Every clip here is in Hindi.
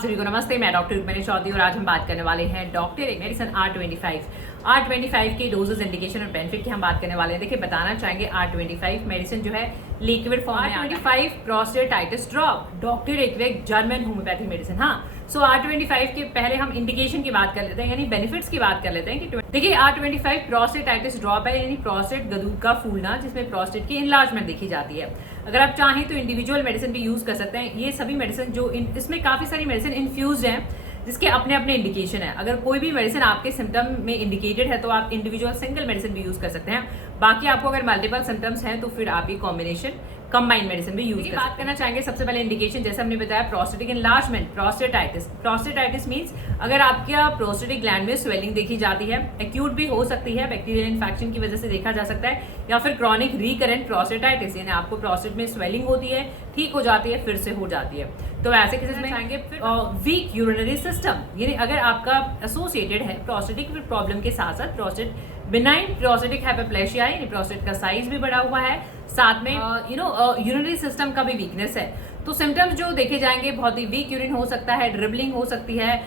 सभी को नमस्ते। मैं डॉक्टर रुक्मिणी चौधरी और आज हम बात करने वाले हैं डॉक्टर एक मेडिसिन R25 के डोजेस, इंडिकेशन और बेनिफिट की हम बात करने वाले हैं। देखिए, बताना चाहेंगे R25 मेडिसिन जो है लिक्विड फॉर्म में R25 प्रोस्टेटाइटिस ड्रॉप, डॉक्टर एक जर्मन होम्योपैथी मेडिसिन। हाँ, सो R25 के पहले हम इंडिकेशन की बात कर लेते हैं, यानी बेनिफिट्स की बात कर लेते हैं कि देखिए R25 प्रोस्टेटाइटिस ड्रॉप है, यानी प्रोस्टेट गदूद का फूलना, जिसमें प्रोस्टेट की इनलार्जमेंट देखी जाती है। अगर आप चाहें तो इंडिविजुअल मेडिसिन भी यूज कर सकते हैं। ये सभी मेडिसिन जो इसमें काफी सारी मेडिसिन इन्फ्यूज्ड हैं, जिसके अपने अपने इंडिकेशन है। अगर कोई भी मेडिसिन आपके सिम्टम में इंडिकेटेड है तो आप इंडिविजुअल सिंगल मेडिसिन भी यूज कर सकते हैं। बाकी आपको अगर मल्टीपल सिम्टम्स हैं तो फिर आप ये कॉम्बिनेशन कंबाइंड मेडिसिन भी यूज कर बात करना चाहेंगे। सबसे पहले इंडिकेशन, जैसे हमने बताया, प्रोस्टेटिक एनलार्जमेंट, प्रोस्टेटाइटिस मींस अगर आपके प्रोस्टेटिक ग्लैंड में स्वेलिंग देखी जाती है, एक्यूट भी हो सकती है, बैक्टीरियल इन्फेक्शन की वजह से देखा जा सकता है, या फिर क्रॉनिक रिकरेंट प्रोस्टेटाइटिस, यानी आपको प्रोस्टेट में स्वेलिंग होती है, ठीक हो जाती है, फिर से हो जाती है। तो ऐसे केसेस में चाहेंगे वीक यूरिनरी सिस्टम, यानी अगर आपका एसोसिएटेड है प्रोस्टेटिक प्रॉब्लम के साथ साथ प्रोस्टेट बिनाइन प्रोस्टेटिक हाइपरप्लेशिया, यानी प्रोस्टेट का साइज भी बढ़ा हुआ है, साथ में यूरिनरी सिस्टम का भी वीकनेस है, तो सिम्टम्स जो देखे जाएंगे बहुत ही वीक यूरिन हो सकता है, ड्रिबलिंग हो सकती है,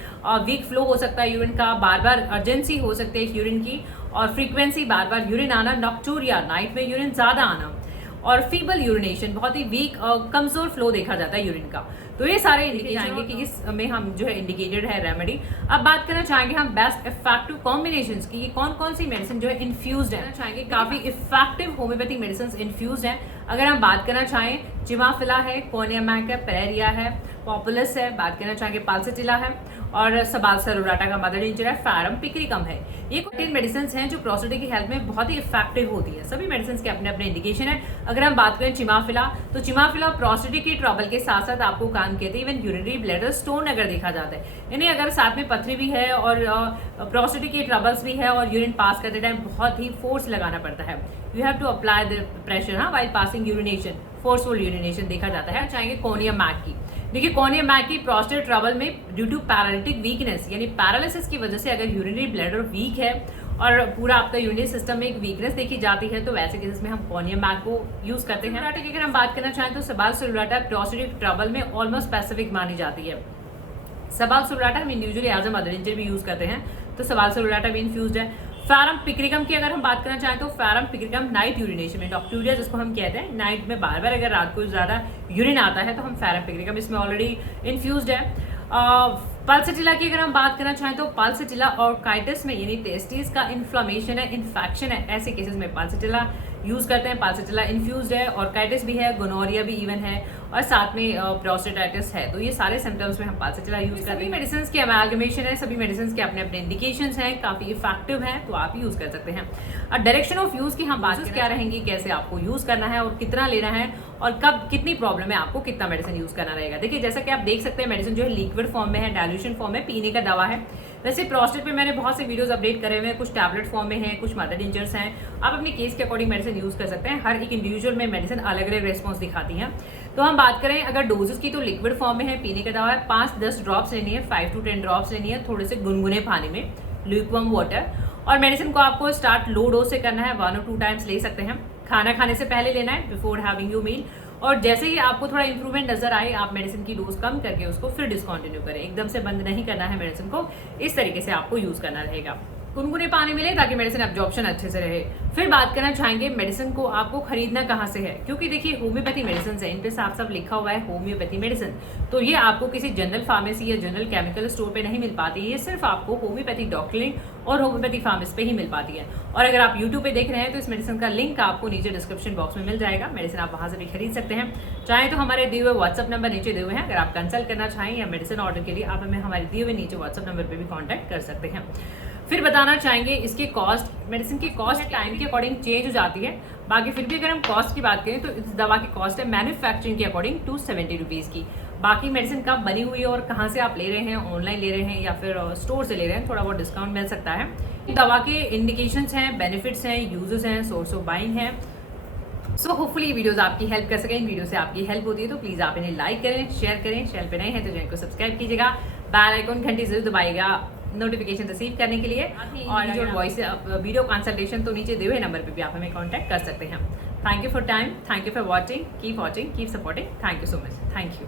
वीक फ्लो हो सकता है यूरिन का, बार बार अर्जेंसी हो सकती है यूरिन की, और फ्रीक्वेंसी बार बार यूरिन आना, नॉक्टूरिया नाइट में यूरिन ज्यादा आना, और फीबल यूरिनेशन, बहुत ही वीक कमजोर फ्लो देखा जाता है यूरिन का। तो ये सारे इंडिकेशन जाएंगे कि इसमें हम जो है इंडिकेटेड है रेमेडी। अब बात करना चाहेंगे हम बेस्ट इफेक्टिव कॉम्बिनेशंस की, ये कौन कौन सी मेडिसिन जो है इन्फ्यूज्ड है। चाहेंगे काफी इफेक्टिव होम्योपैथिक मेडिसिन इन्फ्यूज्ड है। अगर हम बात करना चाहें, चिमाफिला है, कोनियामैक है, पेरेरिया है, पॉपुलस है, बात करना चाहेंगे पाल्सेटिला है, और सबालसरुराटा का मदर टिंचर है, फैरम पिक्रिकम है। ये 10 मेडिसिन हैं जो प्रोस्टेट की हेल्थ में बहुत ही इफेक्टिव होती है। सभी मेडिसिन के अपने अपने इंडिकेशन है। अगर हम बात करें चिमाफिला, तो चिमाफिला प्रोस्टेट की ट्रबल के साथ साथ आपको काम कहते हैं इवन यूरिनरी ब्लैडर स्टोन अगर देखा जाता है, यानी अगर साथ में पथरी भी है और प्रोस्टेट की ट्रबल्स भी है और यूरिन पास करते टाइम बहुत ही फोर्स लगाना पड़ता है, you have to apply the pressure while passing urination, forceful urination देखा जाता है। चाहेंगे कोनियामैक की, देखिए कोनियामैक की प्रोस्टेट ट्रबल में ड्यू टू पैरालिटिक वीकनेस, यानी पैरालिसिस की वजह से अगर यूरिनरी ब्लैडर वीक है और पूरा आपका यूरिनरी सिस्टम में एक वीकनेस देखी जाती है, तो वैसे केसेस में हम कोनियामैक को यूज करते हैं। अगर हम बात करना चाहें तो सबालसरुराटा प्रोस्टेट ट्रबल में ऑलमोस्ट स्पेसिफिक मानी जाती है। सबालसरुराटा हम individually as a mother tincture भी यूज करते हैं, तो सबालसरुराटा भी इन्फ्यूज्ड है। फैरम पिक्रिकम की अगर हम बात करना चाहें तो फैरम पिक्रिकम नाइट यूरिनेशन में, नॉक्टूरिया जिसको हम कहते हैं, नाइट में बार बार अगर रात को ज्यादा यूरिन आता है तो हम फैरम पिक्रिकम इसमें ऑलरेडी इन्फ्यूज्ड है। पाल्सेटिला की अगर हम बात करना चाहें तो पाल्सेटिला ऑर्काइटिस में, यानी टेस्टिस का इन्फ्लेमेशन है, इन्फेक्शन है, ऐसे केसेस में पाल्सेटिला यूज करते हैं। पाल्सेटिला इन्फ्यूज्ड है, ऑर्काइटिस भी है, गोनोरिया भी इवन है, और साथ में प्रोस्टेटाइटिस है, तो ये सारे सिम्टम्स में हम पाल्सेटिला यूज करते हैं। मेडिसिन के अमेलगमेशन है, सभी मेडिसिन के अपने अपने इंडिकेशंस हैं, काफी इफेक्टिव हैं, तो आप यूज कर सकते हैं। और डायरेक्शन ऑफ यूज की हम बात क्या रहेंगी, कैसे आपको यूज करना है और कितना लेना है, और कब कितनी प्रॉब्लम है आपको कितना मेडिसिन यूज करना रहेगा। देखिए, जैसा कि आप देख सकते हैं, मेडिसिन जो है लिक्विड फॉर्म में है, डाइल्यूशन फॉर्म में, पीने का दवा है। वैसे प्रोस्टेट पे मैंने बहुत से वीडियोस अपडेट करे हुए हैं, कुछ टैबलेट फॉर्म में है, कुछ मदर टिंचर्स हैं। आप अपने केस के अकॉर्डिंग मेडिसिन यूज कर सकते हैं। हर एक इंडिविजुअल में मेडिसिन अलग अलग रेस्पॉन्स दिखाती हैं। तो हम बात करें अगर डोजेस की, तो लिक्विड फॉर्म में है, पीने का दवा है, 5-10 ड्रॉप्स लेनी है, 5 to 10 ड्रॉप्स लेनी है, थोड़े से गुनगुने पानी में, ल्यूकवार्म वाटर। और मेडिसिन को आपको स्टार्ट लो डोज से करना है, 1 or 2 टाइम्स ले सकते हैं। खाना खाने से पहले लेना है, बिफोर हैविंग योर मील, और जैसे ही आपको थोड़ा इंप्रूवमेंट नजर आए, आप मेडिसिन की डोज कम करके उसको फिर डिसकंटिन्यू करें। एकदम से बंद नहीं करना है मेडिसिन को, इस तरीके से आपको यूज करना रहेगा। गुनगुने पानी मिले ताकि मेडिसिन एब्जॉर्प्शन अच्छे से रहे। फिर बात करना चाहेंगे मेडिसिन को आपको खरीदना कहाँ से है, क्योंकि देखिए होम्योपैथी मेडिसिन है, इन पे साफ साफ लिखा हुआ है होम्योपैथी मेडिसिन, तो ये आपको किसी जनरल फार्मेसी या जनरल केमिकल स्टोर पे नहीं मिल पाती है, ये सिर्फ आपको होम्योपैथी डॉक्टरिंग और होम्योपैथी फार्मेसी पे ही मिल पाती है। और अगर आप यूट्यूब पे देख रहे हैं तो इस मेडिसिन का लिंक आपको नीचे डिस्क्रिप्शन बॉक्स में मिल जाएगा, मेडिसिन आप वहां से भी खरीद सकते हैं। चाहे तो हमारे दिए हुए व्हाट्सअप नंबर नीचे दिए हुए हैं, अगर आप कंसल्ट करना चाहें या मेडिसिन ऑर्डर के लिए आप हमें हमारे दिए हुए नीचे व्हाट्सअप नंबर पर भी कॉन्टैक्ट कर सकते हैं। फिर बताना चाहेंगे इसके कॉस्ट, मेडिसिन की कॉस्ट टाइम के अकॉर्डिंग चेंज हो जाती है। बाकी फिर भी अगर हम कॉस्ट की बात करें तो इस दवा की कॉस्ट है मैन्युफैक्चरिंग के अकॉर्डिंग 270 रुपीज़ की। बाकी मेडिसिन कब बनी हुई है और कहाँ से आप ले रहे हैं, ऑनलाइन ले रहे हैं या फिर स्टोर से ले रहे हैं, थोड़ा बहुत डिस्काउंट मिल सकता है। दवा के इंडिकेशंस हैं, बेनिफिट्स हैं, यूजेस हैं, सोर्स ऑफ बाइंग है। सो होपफुली वीडियोस आपकी हेल्प कर सकें। इन वीडियो से आपकी हेल्प होती है तो प्लीज़ आप इन्हें लाइक करें, शेयर करें, चैनल पे नए हैं तो चैनल को सब्सक्राइब कीजिएगा, बेल आइकन घंटी जरूर दबाइएगा नोटिफिकेशन रिसीव करने के लिए, और जो वॉइस वीडियो कंसल्टेशन तो नीचे दिए हुए नंबर पे भी आप हमें कांटेक्ट कर सकते हैं। Thank you for time, thank you for watching, keep supporting, thank you so much, thank you.